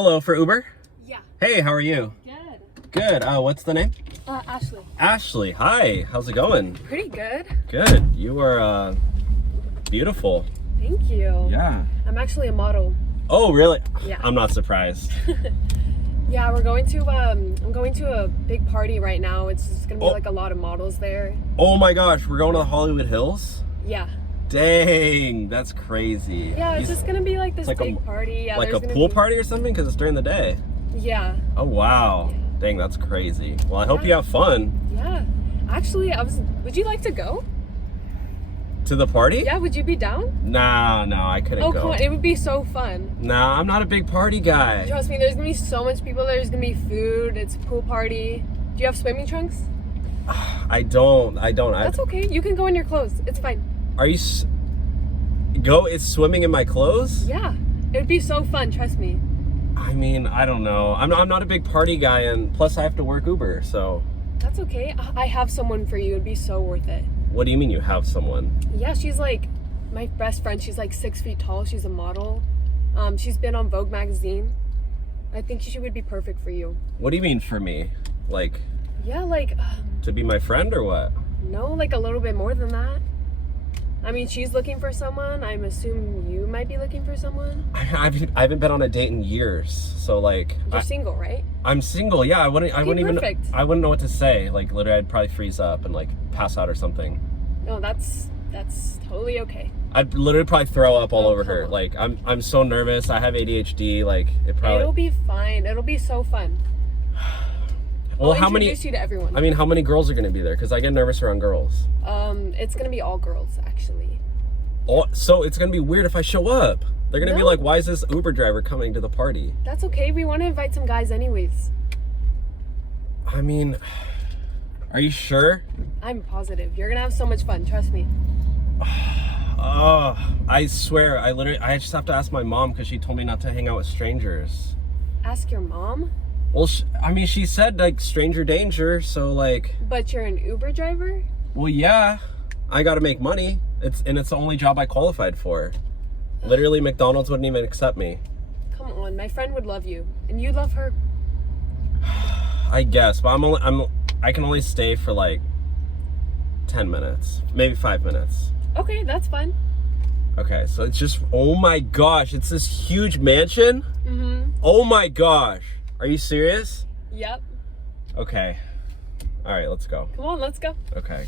Hello, for Uber? Yeah. Hey, how are you? Good. Good. What's the name? Ashley. Ashley. Hi. How's it going? Pretty good. Good. You are beautiful. Thank you. Yeah. I'm actually a model. Oh, really? Yeah. I'm not surprised. Yeah, we're going to I'm going to a big party right now. It's just gonna be like a lot of models there. Oh my gosh, we're going to the Hollywood Hills? Yeah. Dang, that's crazy. Yeah, it's just gonna be like this like big party. Yeah, like a there's pool party or something? Because it's during the day. Yeah. Oh wow. Yeah. Dang, that's crazy. Well, I hope you have fun. Yeah. Actually, would you like to go? To the party? Yeah, would you be down? Nah, no, I couldn't go. Oh, come on, it would be so fun. Nah, I'm not a big party guy. Trust me, there's gonna be so much people. There's gonna be food. It's a pool party. Do you have swimming trunks? I don't. That's okay. You can go in your clothes. It's fine. Are you it's swimming in my clothes? Yeah. It would be so fun, trust me. I mean, I don't know. I'm not a big party guy, and plus I have to work Uber, so. That's okay. I have someone for you. It'd be so worth it. What do you mean you have someone? Yeah, she's like my best friend. She's like 6 feet tall. She's a model. She's been on Vogue magazine. I think she would be perfect for you. What do you mean for me? Like, yeah, like to be my friend or what? no, like a little bit more than that. I mean, she's looking for someone. I'm assuming you might be looking for someone. I haven't been on a date in years, so like. You're single, right? I'm single. Yeah, I wouldn't Perfect. I wouldn't know what to say. Like literally, I'd probably freeze up and like pass out or something. No, that's totally okay. I'd literally probably throw up all over her. Come on. Like I'm so nervous. I have ADHD. Like It'll be fine. It'll be so fun. Well, I'll introduce you to everyone. I mean, how many girls are gonna be there? Because I get nervous around girls. It's gonna be all girls, actually. So it's gonna be weird if I show up. They're gonna be like, "Why is this Uber driver coming to the party?" That's okay. We want to invite some guys anyways. I mean, are you sure? I'm positive. You're gonna have so much fun. Trust me. I swear, I just have to ask my mom because she told me not to hang out with strangers. Ask your mom? Well, I mean, she said like stranger danger, so like. But you're an Uber driver? Well, yeah, I gotta make money. It's the only job I qualified for. Literally, McDonald's wouldn't even accept me. Come on, my friend would love you, and you love her. I guess, but I can only stay for like 10 minutes, maybe 5 minutes. Okay, that's fine. Okay, so it's just, oh my gosh, it's this huge mansion? Mm-hmm. Oh my gosh. Are you serious? Yep. Okay. All right, let's go. Come on, let's go. Okay.